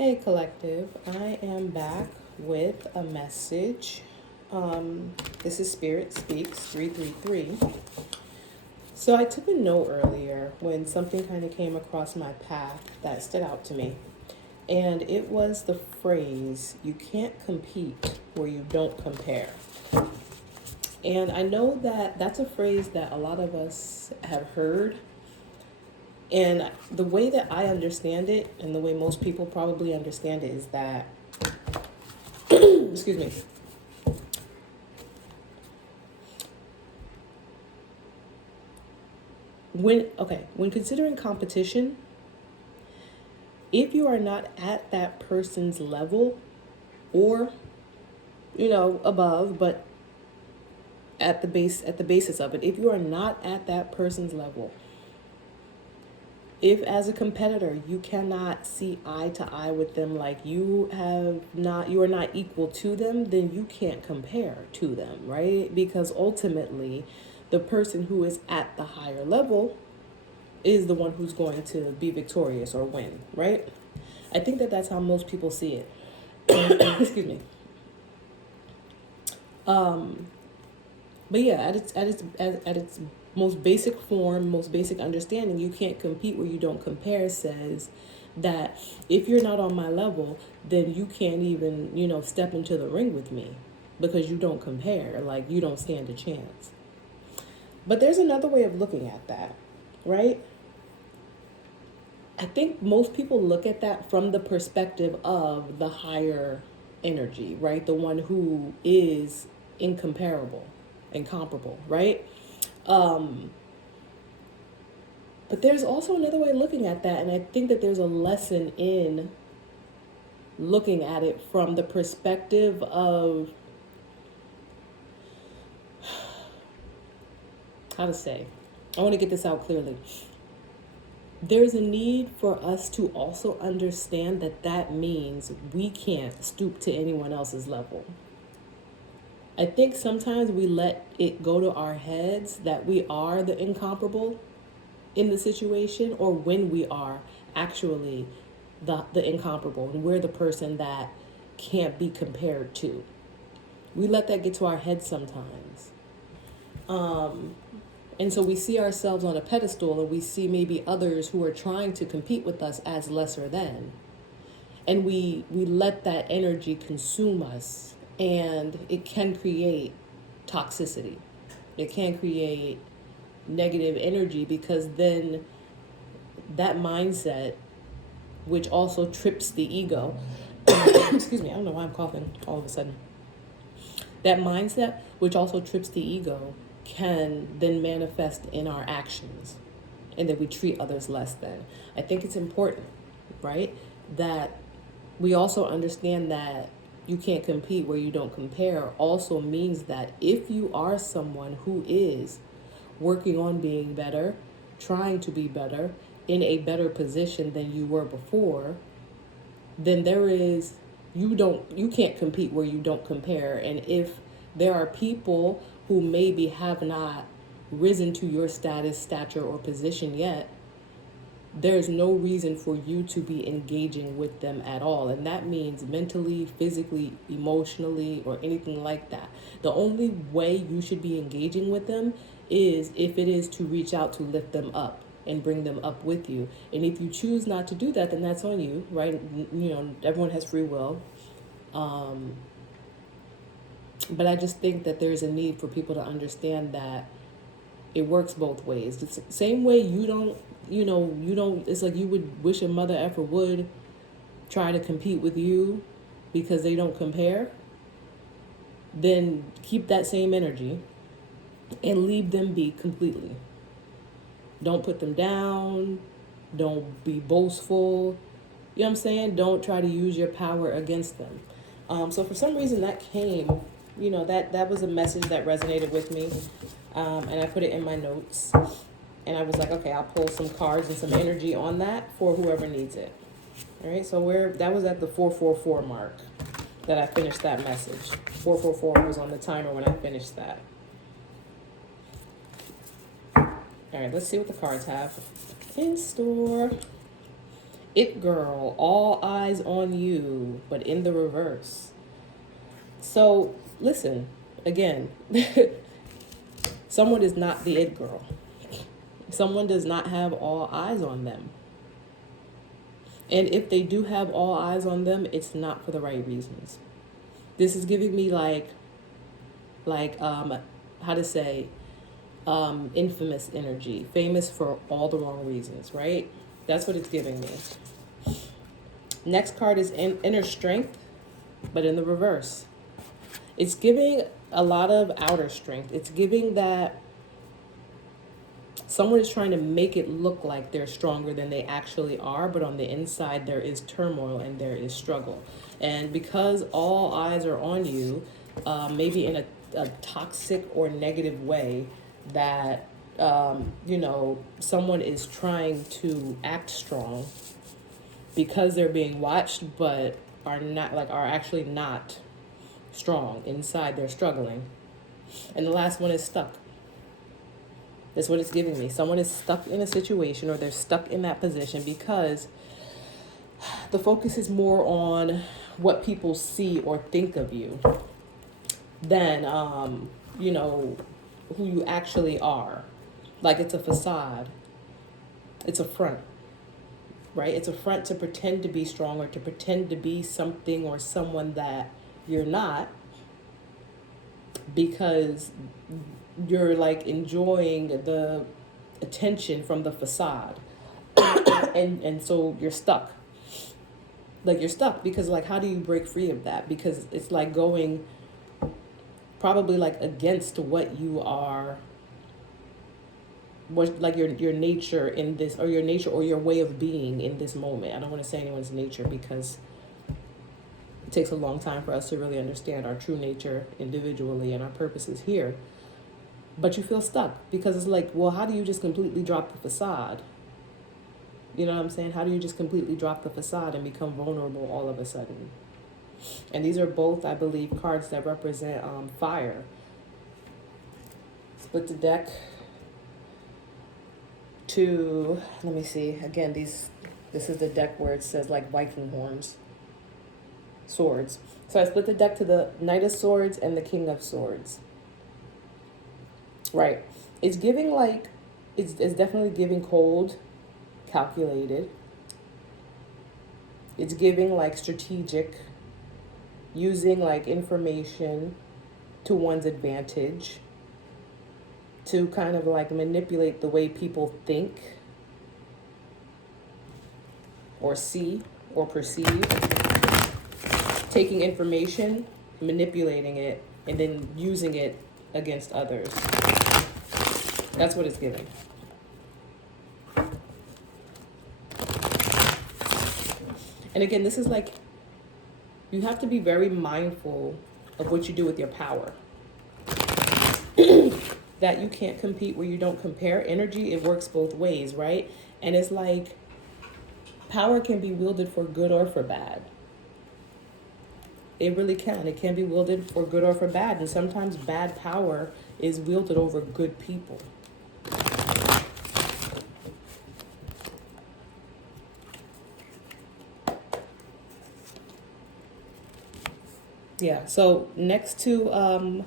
Hey collective, I am back with a message. This is Spirit Speaks 333. So I took a note earlier when something kind of came across my path that stood out to me. And it was the phrase, you can't compete where you don't compare. And I know that that's a phrase that a lot of us have heard. And the way that I understand it, and the way most people probably understand it, is that, excuse me, when considering competition, if you are not at that person's level or, above, but at the basis of it, if you are not at that person's level, if as a competitor you cannot see eye to eye with them, like you are not equal to them, then you can't compare to them, right? Because ultimately the person who is at the higher level is the one who's going to be victorious or win, right? I think that that's how most people see it. Excuse me. But yeah, at its most basic form, most basic understanding, you can't compete where you don't compare says that if you're not on my level, then you can't even, step into the ring with me because you don't compare, like you don't stand a chance. But there's another way of looking at that, right? I think most people look at that from the perspective of the higher energy, right? The one who is incomparable, right? But there's also another way of looking at that, and I think that there's a lesson in looking at it from the perspective of how to say. I want to get this out clearly. There's a need for us to also understand that that means we can't stoop to anyone else's level. I think sometimes we let it go to our heads that we are the incomparable in the situation, or when we are actually the incomparable and we're the person that can't be compared to. We let that get to our heads sometimes. And so we see ourselves on a pedestal and we see maybe others who are trying to compete with us as lesser than. And we let that energy consume us, and it can create toxicity. It can create negative energy, because then that mindset, which also trips the ego, excuse me, I don't know why I'm coughing all of a sudden. That mindset, which also trips the ego, can then manifest in our actions, and that we treat others less than. I think it's important, right, that we also understand that you can't compete where you don't compare also means that if you are someone who is working on being better, trying to be better, in a better position than you were before, then you can't compete where you don't compare. And if there are people who maybe have not risen to your status, stature, or position yet, there's no reason for you to be engaging with them at all. And that means mentally, physically, emotionally, or anything like that. The only way you should be engaging with them is if it is to reach out to lift them up and bring them up with you. And if you choose not to do that, then that's on you, right? Everyone has free will. But I just think that there's a need for people to understand that it works both ways. The same way you don't, it's like you would wish a mother effer would try to compete with you because they don't compare. Then keep that same energy and leave them be completely. Don't put them down. Don't be boastful. You know what I'm saying? Don't try to use your power against them. So for some reason that came, that was a message that resonated with me. And I put it in my notes. And I was like, okay, I'll pull some cards and some energy on that for whoever needs it. All right, so that was at the 444 mark that I finished that message. 444 was on the timer when I finished that. All right, let's see what the cards have in store. It girl, all eyes on you, but in the reverse. So listen, again, someone is not the it girl. Someone does not have all eyes on them. And if they do have all eyes on them, it's not for the right reasons. This is giving me how to say, infamous energy, famous for all the wrong reasons, right? That's what it's giving me. Next card is inner strength, but in the reverse. It's giving a lot of outer strength. It's giving that someone is trying to make it look like they're stronger than they actually are, but on the inside there is turmoil and there is struggle. And because all eyes are on you, maybe in a toxic or negative way, that someone is trying to act strong because they're being watched, but are actually not strong inside. They're struggling. And the last one is stuck. That's what it's giving me. Someone is stuck in a situation, or they're stuck in that position because the focus is more on what people see or think of you than who you actually are. Like, it's a facade. It's a front, right? It's a front to pretend to be strong, or to pretend to be something or someone that you're not, because you're like enjoying the attention from the facade. and so you're stuck. Like, you're stuck because, like, how do you break free of that? Because it's like going probably like against what you are, what, like your nature in this, or your nature or your way of being in this moment. I don't want to say anyone's nature, because it takes a long time for us to really understand our true nature individually and our purposes here. But you feel stuck because it's like, well, how do you just completely drop the facade? You know what I'm saying? How do you just completely drop the facade and become vulnerable all of a sudden? And these are both, I believe, cards that represent fire. Split the deck to, let me see, again, this is the deck where it says like Viking horns, swords. So I split the deck to the Knight of Swords and the King of Swords. Right. It's giving like, it's definitely giving cold, calculated. It's giving like strategic, using like information to one's advantage to kind of like manipulate the way people think or see or perceive. Taking information, manipulating it, and then using it against others. That's what it's giving. And again, this is like, you have to be very mindful of what you do with your power. That you can't compete where you don't compare. Energy, it works both ways, right? And it's like, power can be wielded for good or for bad. It really can. It can be wielded for good or for bad. And sometimes bad power is wielded over good people. Yeah, so next to,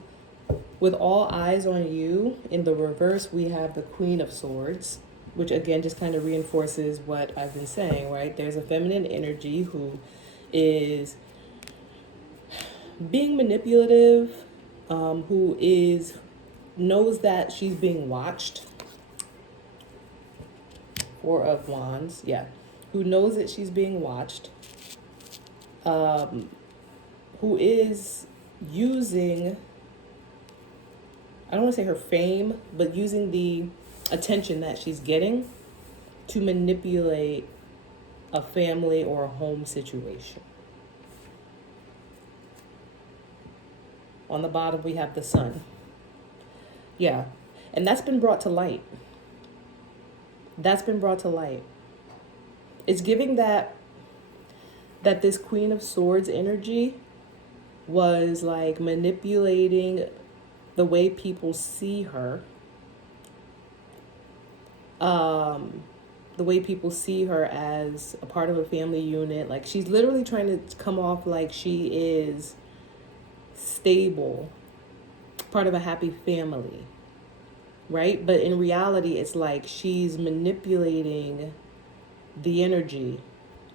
with all eyes on you, in the reverse, we have the Queen of Swords, which again just kind of reinforces what I've been saying, right? There's a feminine energy who is being manipulative, who knows that she's being watched. Four of Wands, yeah. Who knows that she's being watched. Who is using, I don't want to say her fame, but using the attention that she's getting to manipulate a family or a home situation. On the bottom, we have the Sun. Yeah, and that's been brought to light. That's been brought to light. It's giving that this Queen of Swords energy was like manipulating the way people see her, the way people see her as a part of a family unit. Like, she's literally trying to come off like she is stable, part of a happy family, right? But in reality, it's like she's manipulating the energy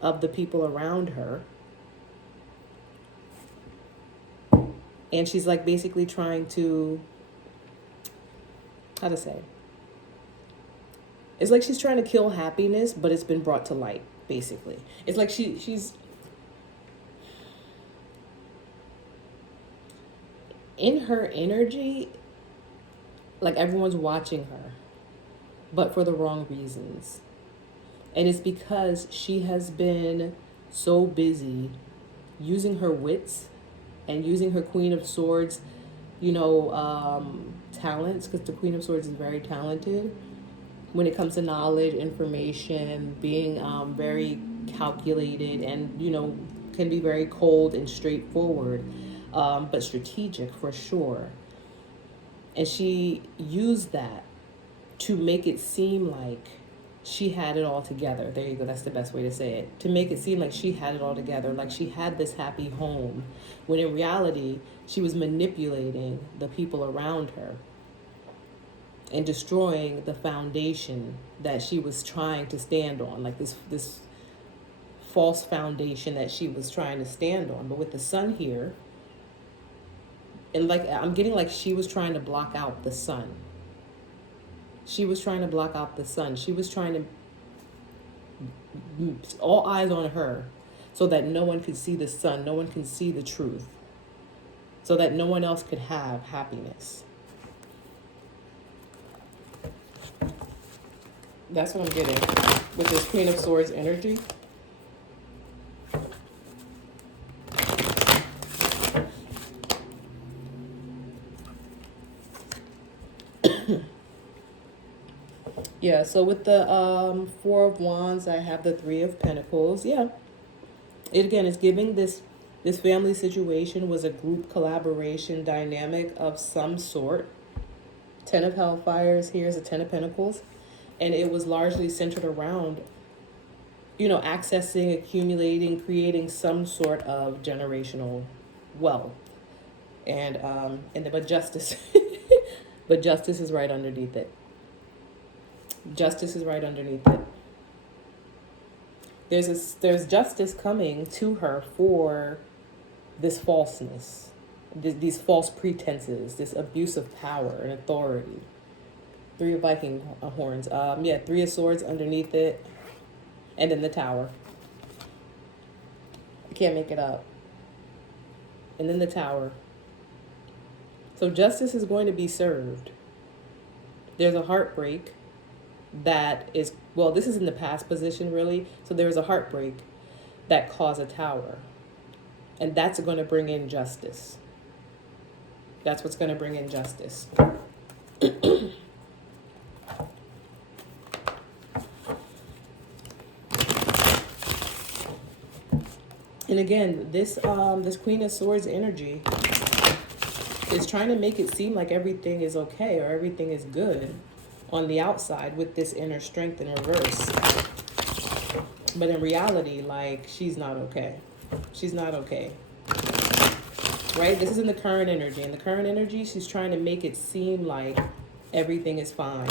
of the people around her. And she's like basically trying to, how to say, it's like she's trying to kill happiness, but it's been brought to light, basically. It's like she's in her energy, like everyone's watching her, but for the wrong reasons. And it's because she has been so busy using her wits and using her Queen of Swords, talents, because the Queen of Swords is very talented when it comes to knowledge, information, being very calculated, and can be very cold and straightforward, but strategic for sure. And she used that to make it seem like she had it all together. There you go. That's the best way to say it. To make it seem like she had it all together, like she had this happy home, when in reality, she was manipulating the people around her and destroying the foundation that she was trying to stand on, like this false foundation that she was trying to stand on. But with the sun here, and like I'm getting like she was trying to block out the sun. She was trying to block out the sun. She was trying to, all eyes on her, so that no one could see the sun, no one can see the truth, so that no one else could have happiness. That's what I'm getting with this Queen of Swords energy. Yeah, so with the Four of Wands, I have the Three of Pentacles. Yeah, it again is giving this family situation was a group collaboration dynamic of some sort. Ten of Hellfires, here's a Ten of Pentacles. And it was largely centered around, accessing, accumulating, creating some sort of generational wealth. But justice, but justice is right underneath it. Justice is right underneath it. There's justice coming to her for this falseness, these false pretenses, this abuse of power and authority. Three of Viking horns. Three of Swords underneath it. And then the Tower. I can't make it up. And then the Tower. So justice is going to be served. There's a heartbreak that is, well, this is in the past position, really. So there's a heartbreak that caused a Tower. And that's going to bring in justice. That's what's going to bring in justice. And again, this Queen of Swords energy is trying to make it seem like everything is okay or everything is good on the outside with this inner strength in reverse. But in reality, like, she's not okay. She's not okay. Right? This is in the current energy. In the current energy, she's trying to make it seem like everything is fine.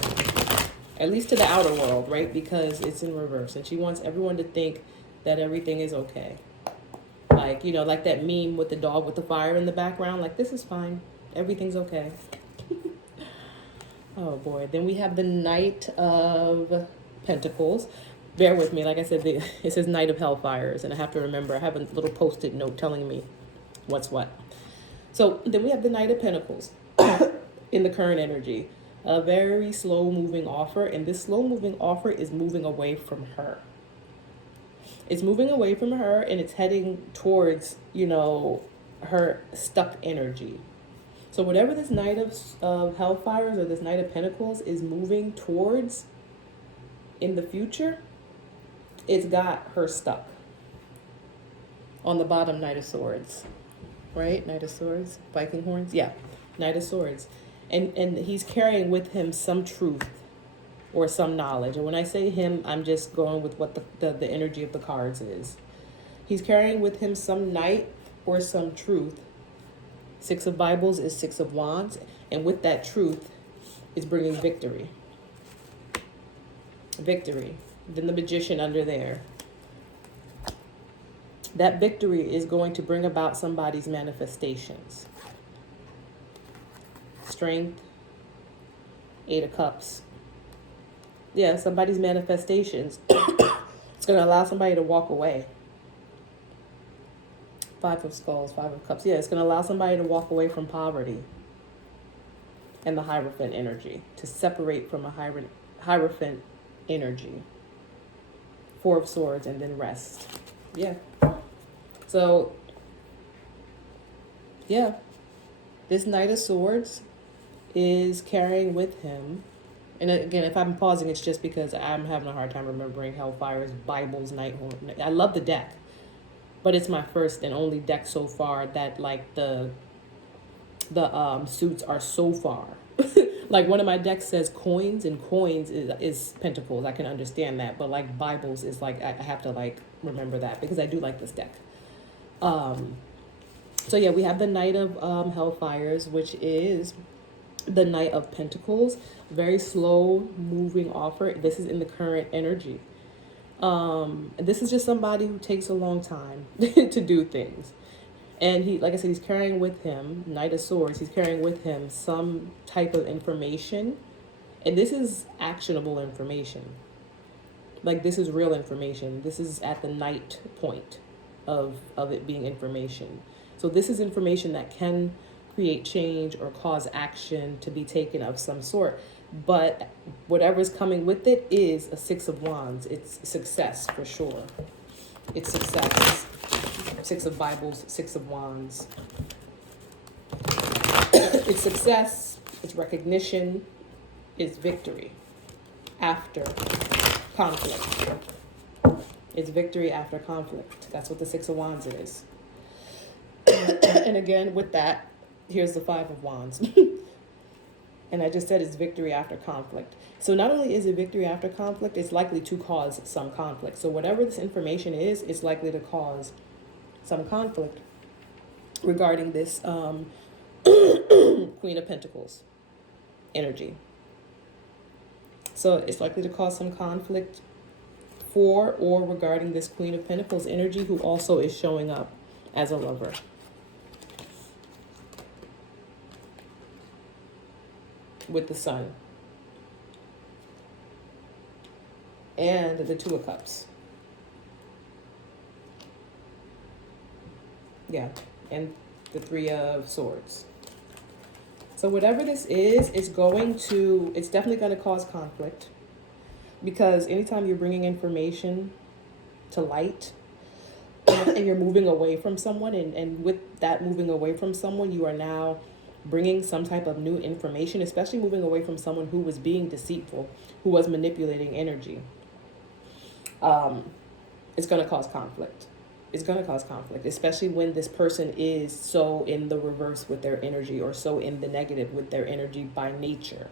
At least to the outer world, right? Because it's in reverse. And she wants everyone to think that everything is okay. Like, like that meme with the dog with the fire in the background. Like, this is fine. Everything's okay. Oh, boy. Then we have the Knight of Pentacles. Bear with me. Like I said, it says Knight of Hellfires. And I have to remember, I have a little Post-it note telling me what's what. So then we have the Knight of Pentacles in the current energy. A very slow-moving offer. And this slow-moving offer is moving away from her. It's moving away from her, and it's heading towards, her stuck energy. So whatever this Knight of Hellfires or this Knight of Pentacles is moving towards in the future, it's got her stuck. On the bottom, Knight of Swords. Right? Knight of Swords? Viking horns? Yeah. Knight of Swords. And he's carrying with him some truth or some knowledge. And when I say him, I'm just going with what the energy of the cards is. He's carrying with him some light or some truth. Six of Bibles is Six of Wands. And with that truth is bringing victory. Victory. Then the Magician under there. That victory is going to bring about somebody's manifestations. Strength. Eight of Cups. Yeah, somebody's manifestations. It's going to allow somebody to walk away. Five of Skulls, Five of Cups. Yeah, it's going to allow somebody to walk away from poverty and the Hierophant energy, to separate from a Hierophant energy. Four of Swords and then rest. Yeah. So, yeah, this Knight of Swords is carrying with him. And again, if I'm pausing, it's just because I'm having a hard time remembering Hellfire's Bibles, Nighthorn. I love the deck, but it's my first and only deck so far that like the suits are so far. Like one of my decks says coins, and coins is pentacles. I can understand that, but like Bibles is like I have to like remember that because I do like this deck. So yeah, we have the Knight of Hellfires, which is the Knight of Pentacles. Very slow moving offer. This is in the current energy. This is just somebody who takes a long time to do things. And he, like I said, he's carrying with him, Knight of Swords, he's carrying with him some type of information. And this is actionable information. Like this is real information. This is at the night point of it being information. So this is information that can create change or cause action to be taken of some sort. But whatever's coming with it is a Six of Wands. It's success for sure. It's success. Six of Bibles, Six of Wands. It's success, it's recognition, it's victory after conflict. It's victory after conflict. That's what the Six of Wands is. And again, with that, here's the Five of Wands. And I just said it's victory after conflict. So not only is it victory after conflict, it's likely to cause some conflict. So whatever this information is, it's likely to cause some conflict regarding this Queen of Pentacles energy. So it's likely to cause some conflict for or regarding this Queen of Pentacles energy, who also is showing up as a lover. With the Sun. And the Two of Cups. Yeah, and the Three of Swords. So whatever this is, it's definitely going to cause conflict. Because anytime you're bringing information to light and you're moving away from someone, and with that moving away from someone, you are now bringing some type of new information, especially moving away from someone who was being deceitful, who was manipulating energy. It's going to cause conflict. It's going to cause conflict, especially when this person is so in the reverse with their energy or so in the negative with their energy by nature.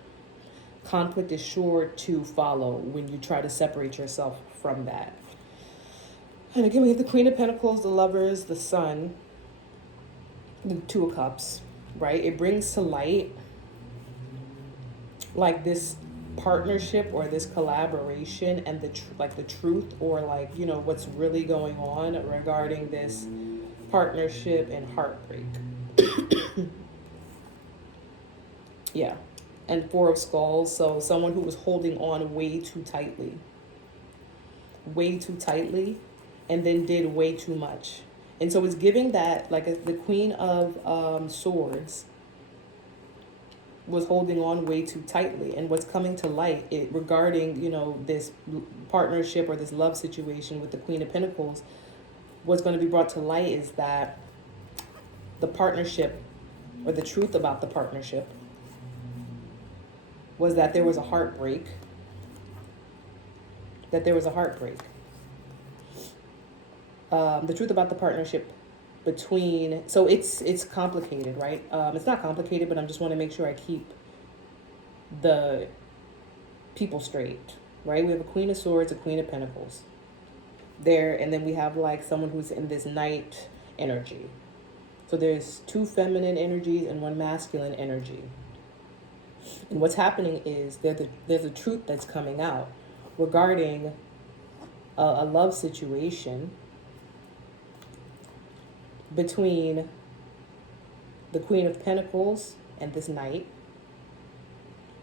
Conflict is sure to follow when you try to separate yourself from that. And again, we have the Queen of Pentacles, the Lovers, the Sun, the Two of Cups, right? It brings to light like this partnership or this collaboration and the truth, or like, you know, what's really going on regarding this partnership and heartbreak. Yeah. And Four of Skulls. So someone who was holding on way too tightly, and then did way too much. And so it's giving that, like the Queen of Swords was holding on way too tightly. And what's coming to light regarding, you know, this partnership or this love situation with the Queen of Pentacles, what's going to be brought to light is that the partnership, or the truth about the partnership, was that there was a heartbreak. The truth about the partnership between, so it's complicated, right? It's not complicated, but I just want to make sure I keep the people straight, right? We have a Queen of Swords, a Queen of Pentacles there, and then we have like someone who's in this Knight energy. So there's two feminine energies and one masculine energy. And what's happening is there's a truth that's coming out regarding a love situation between the Queen of Pentacles and this Knight,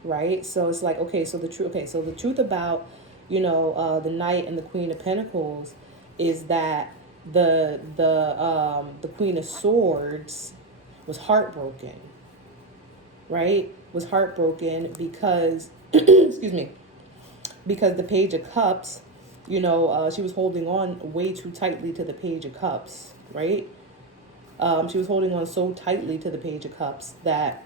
right? So it's like, okay, so the truth about, the Knight and the Queen of Pentacles is that the Queen of Swords was heartbroken, right? Was heartbroken because, excuse me, because the Page of Cups, she was holding on way too tightly to the Page of Cups, right? She was holding on so tightly to the Page of Cups that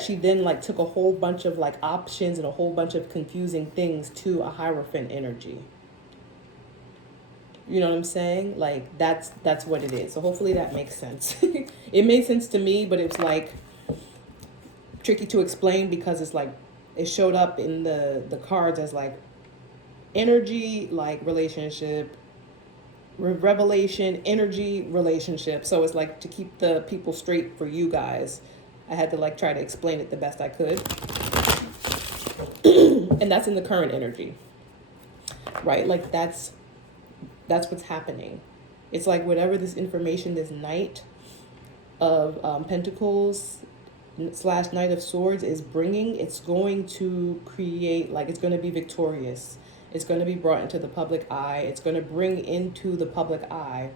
she then like took a whole bunch of like options and a whole bunch of confusing things to a Hierophant energy. You know what I'm saying? Like that's what it is. So hopefully that makes sense. It made sense to me, but it's like tricky to explain because it's like it showed up in the cards as like energy, like relationship, revelation, energy, relationship. So it's like to keep the people straight for you guys, I had to like try to explain it the best I could. And that's in the current energy, right? Like that's what's happening. It's like whatever this information, this Knight of Pentacles / Knight of Swords is bringing, it's going to create, like it's going to be victorious. It's going to be brought into the public eye. It's going to bring into the public eye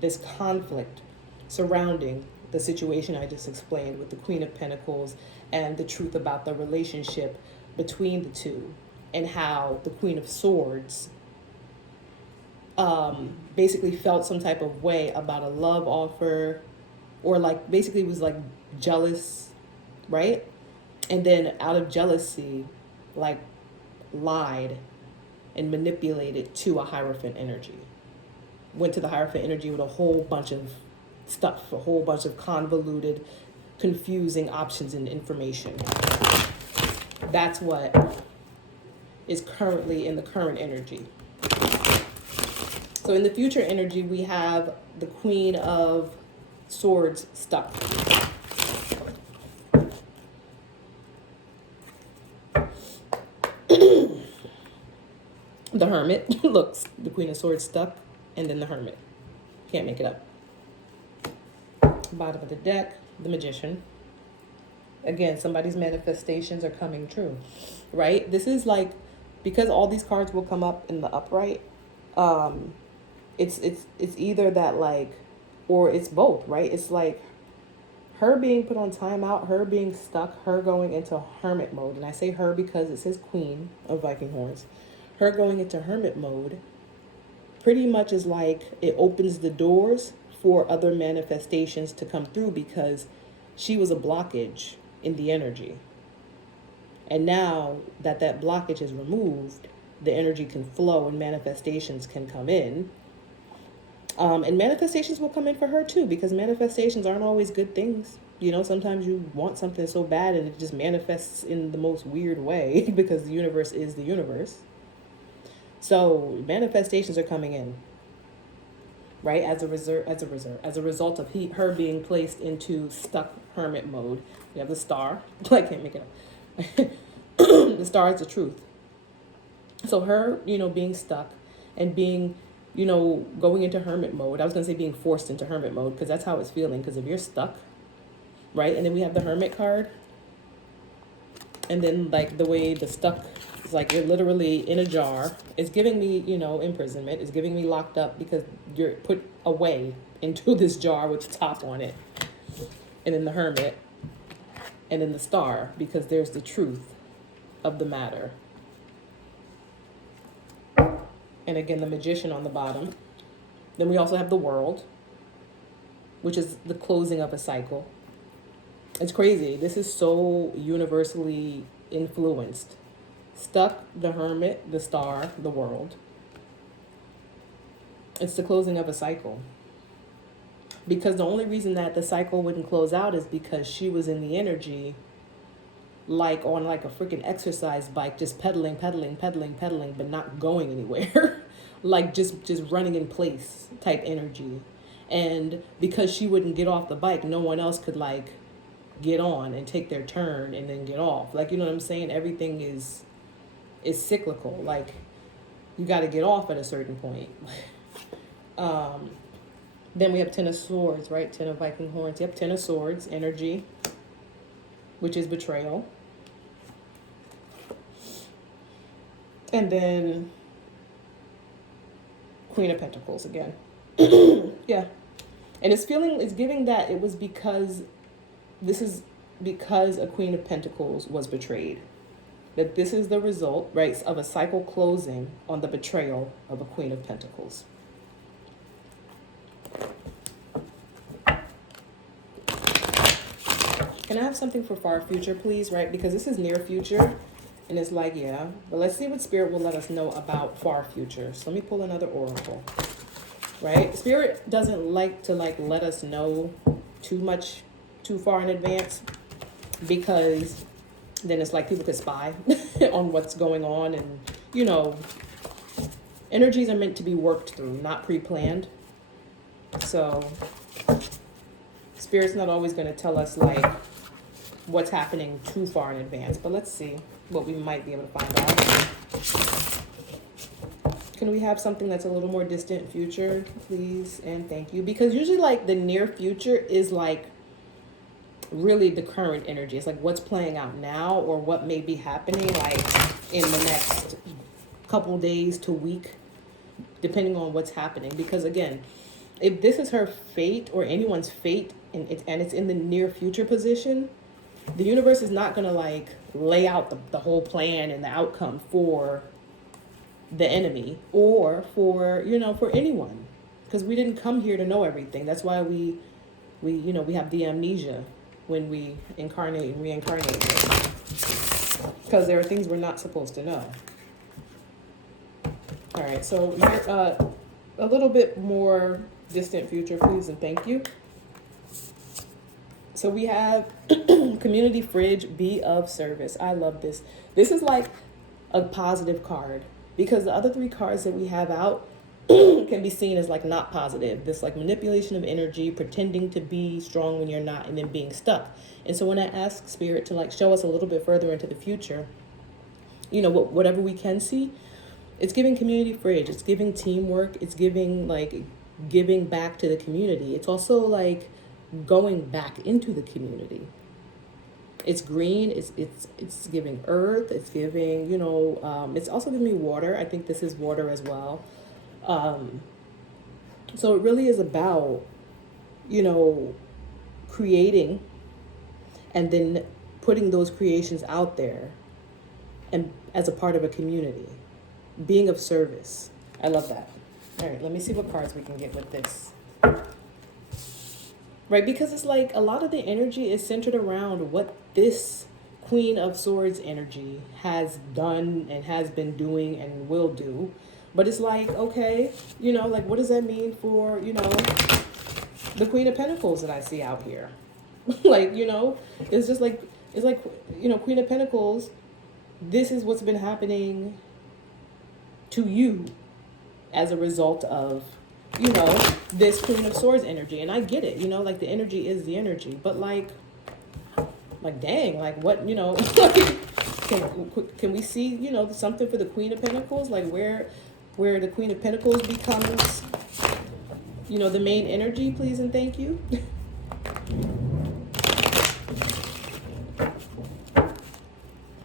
this conflict surrounding the situation I just explained with the Queen of Pentacles and the truth about the relationship between the two, and how the Queen of Swords basically felt some type of way about a love offer, or like basically was like jealous, right? And then out of jealousy, like lied and manipulated to a Hierophant energy. Went to the Hierophant energy with a whole bunch of stuff, a whole bunch of convoluted, confusing options and information. That's what is currently in the current energy. So in the future energy, we have the Queen of Swords stuck. The Hermit. Looks, the Queen of Swords stuck, and then the Hermit. Can't make it up. Bottom of the deck, the Magician. Again, somebody's manifestations are coming true, right? This is like, because all these cards will come up in the upright, it's either that like, or it's both, right? It's like her being put on timeout, her being stuck, her going into hermit mode. And I say her because it says Queen of Viking horns. Her going into hermit mode pretty much is like it opens the doors for other manifestations to come through, because she was a blockage in the energy. And now that blockage is removed, the energy can flow and manifestations can come in. And manifestations will come in for her too, because manifestations aren't always good things. Sometimes you want something so bad and it just manifests in the most weird way because the universe is the universe. So manifestations are coming in, right? As a result of her being placed into stuck hermit mode. We have the Star. I can't make it up. The Star is the truth. So her, being stuck and being, going into hermit mode. I was going to say being forced into hermit mode, because that's how it's feeling. Because if you're stuck, right? And then we have the Hermit card. And then like the way the stuck is like you're literally in a jar. It's giving me, imprisonment. It's giving me locked up because you're put away into this jar with the top on it. And then the Hermit. And then the Star, because there's the truth of the matter. And again, the Magician on the bottom. Then we also have the World, which is the closing of a cycle. It's crazy. This is so universally influenced. Stuck, the Hermit, the Star, the World. It's the closing of a cycle. Because the only reason that the cycle wouldn't close out is because she was in the energy like on like a freaking exercise bike, just pedaling, pedaling, pedaling, pedaling, but not going anywhere. Like just running in place type energy. And because she wouldn't get off the bike, no one else could like get on and take their turn and then get off. Like, you know what I'm saying? Everything is cyclical. Like, you got to get off at a certain point. Then we have Ten of Swords, right? Ten of Viking horns. Yep, Ten of Swords, energy, which is betrayal. And then Queen of Pentacles again. Yeah. And it's giving that it was because, this is because a Queen of Pentacles was betrayed. That this is the result, right, of a cycle closing on the betrayal of a Queen of Pentacles. Can I have something for far future, please, right? Because this is near future. And it's like, yeah. But let's see what Spirit will let us know about far future. So let me pull another oracle. Right? Spirit doesn't like to let us know too far in advance. Because then it's like people could spy on what's going on. And, you know, energies are meant to be worked through, not pre-planned. So Spirit's not always going to tell us like what's happening too far in advance, but let's see what we might be able to find out. Can we have something that's a little more distant future, please? And thank you. Because usually like the near future is like really the current energy. It's like what's playing out now or what may be happening like in the next couple days to week, depending on what's happening. Because again, if this is her fate or anyone's fate and it's in the near future position, the universe is not going to like lay out the whole plan and the outcome for the enemy or for, you know, for anyone, because we didn't come here to know everything. That's why we you know, we have the amnesia when we incarnate and reincarnate, because there are things we're not supposed to know. All right, so a little bit more distant future, please, and thank you. So we have community fridge, be of service. I love this. This is like a positive card, because the other three cards that we have out can be seen as like not positive. This like manipulation of energy, pretending to be strong when you're not, and then being stuck. And so when I ask Spirit to like show us a little bit further into the future, you know, whatever we can see, it's giving community fridge. It's giving teamwork. It's giving like giving back to the community. It's also like going back into the community. It's green. It's giving earth. It's giving, you know, it's also giving me water. I think this is water as well. So it really is about, you know, creating and then putting those creations out there and as a part of a community, being of service. I love that. All right, let me see what cards we can get with this. Right, because it's like a lot of the energy is centered around what this Queen of Swords energy has done and has been doing and will do. But it's like, okay, you know, like what does that mean for, you know, the Queen of Pentacles that I see out here? Like, you know, it's just like, it's like, you know, Queen of Pentacles, this is what's been happening to you as a result of, you know, this Queen of Swords energy. And I get it, you know, like the energy is the energy, but like dang, like what, you know, can we see, you know, something for the Queen of Pentacles, like where the Queen of Pentacles becomes, you know, the main energy, please and thank you.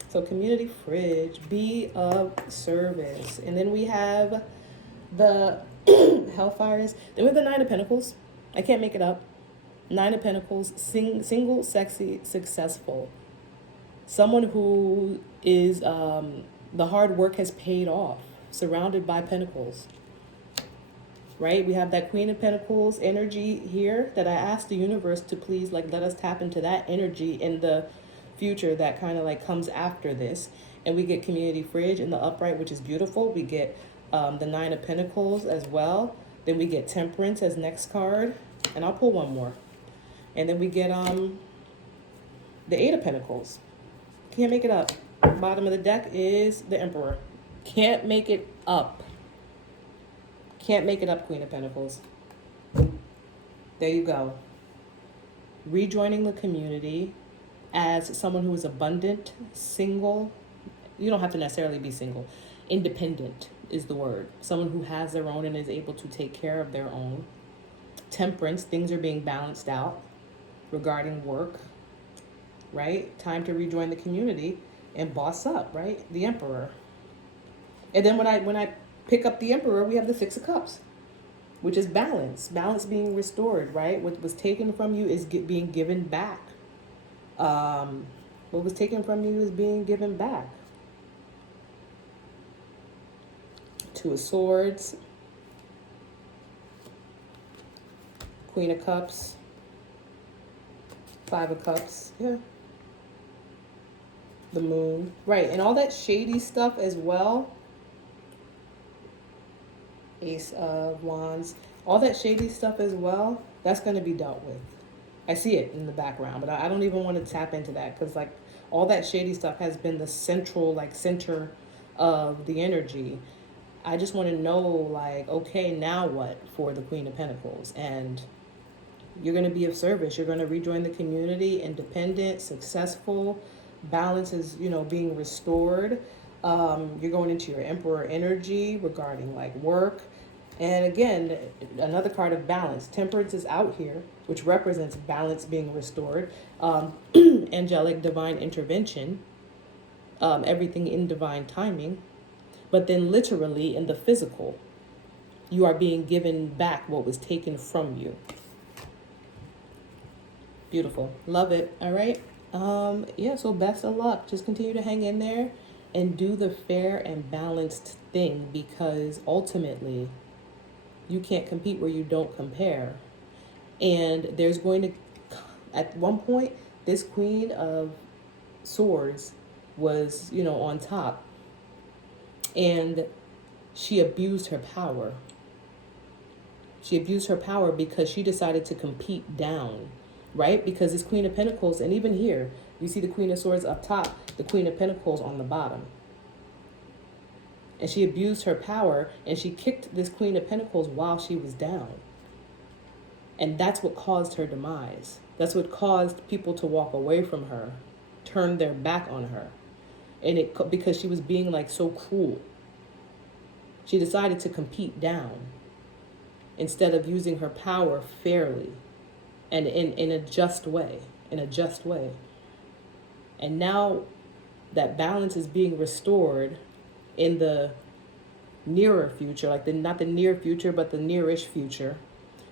So community fridge, be of service. And then we have the Hellfires. Then we have the Nine of Pentacles. I can't make it up. Nine of Pentacles, single, sexy, successful. Someone who is, the hard work has paid off, surrounded by pentacles. Right? We have that Queen of Pentacles energy here that I asked the universe to please like let us tap into that energy in the future that kind of like comes after this. And we get community fridge in the upright, which is beautiful. We get the Nine of Pentacles as well. Then we get Temperance as next card. And I'll pull one more. And then we get the Eight of Pentacles. Can't make it up. Bottom of the deck is the Emperor. Can't make it up. Can't make it up, Queen of Pentacles. There you go. Rejoining the community as someone who is abundant, single. You don't have to necessarily be single. Independent is the word. Someone who has their own and is able to take care of their own. Temperance, things are being balanced out regarding work, right? Time to rejoin the community and boss up, right? The Emperor. And then when I pick up the Emperor, we have the Six of Cups, which is balance. Balance being restored, right? What was taken from you is being given back. What was taken from you is being given back. Two of Swords. Queen of Cups. Five of Cups. Yeah. The Moon. Right. And all that shady stuff as well. Ace of Wands. All that shady stuff as well, that's going to be dealt with. I see it in the background, but I don't even want to tap into that because, like, all that shady stuff has been the center of the energy. I just want to know, like, okay, now what for the Queen of Pentacles? And you're going to be of service. You're going to rejoin the community, independent, successful. Balance is, being restored. You're going into your Emperor energy regarding, like, work. And again, another card of balance. Temperance is out here, which represents balance being restored. Angelic divine intervention. Everything in divine timing. But then literally in the physical, you are being given back what was taken from you. Beautiful. Love it. All right. Yeah, so best of luck. Just continue to hang in there and do the fair and balanced thing, because ultimately you can't compete where you don't compare. And there's going to, at one point, this Queen of Swords was, on top. And she abused her power. She abused her power because she decided to compete down, right? Because this Queen of Pentacles, and even here, you see the Queen of Swords up top, the Queen of Pentacles on the bottom. And she abused her power, and she kicked this Queen of Pentacles while she was down. And that's what caused her demise. That's what caused people to walk away from her, turn their back on her. And because she was being, like, so cruel. She decided to compete down instead of using her power fairly and in a just way. And now that balance is being restored in the nearer future, like not the near future, but the nearish future.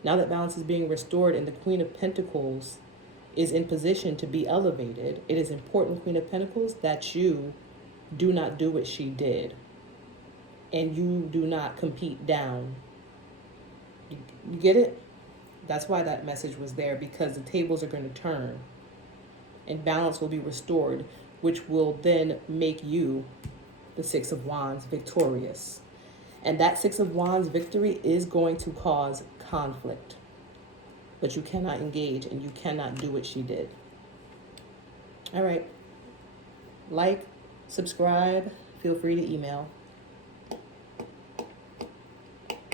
Now that balance is being restored and the Queen of Pentacles is in position to be elevated, it is important, Queen of Pentacles, that you do not do what she did. And you do not compete down. You get it? That's why that message was there, because the tables are going to turn. And balance will be restored, which will then make you, the Six of Wands, victorious. And that Six of Wands victory is going to cause conflict. But you cannot engage and you cannot do what she did. All right. Like, subscribe, feel free to email.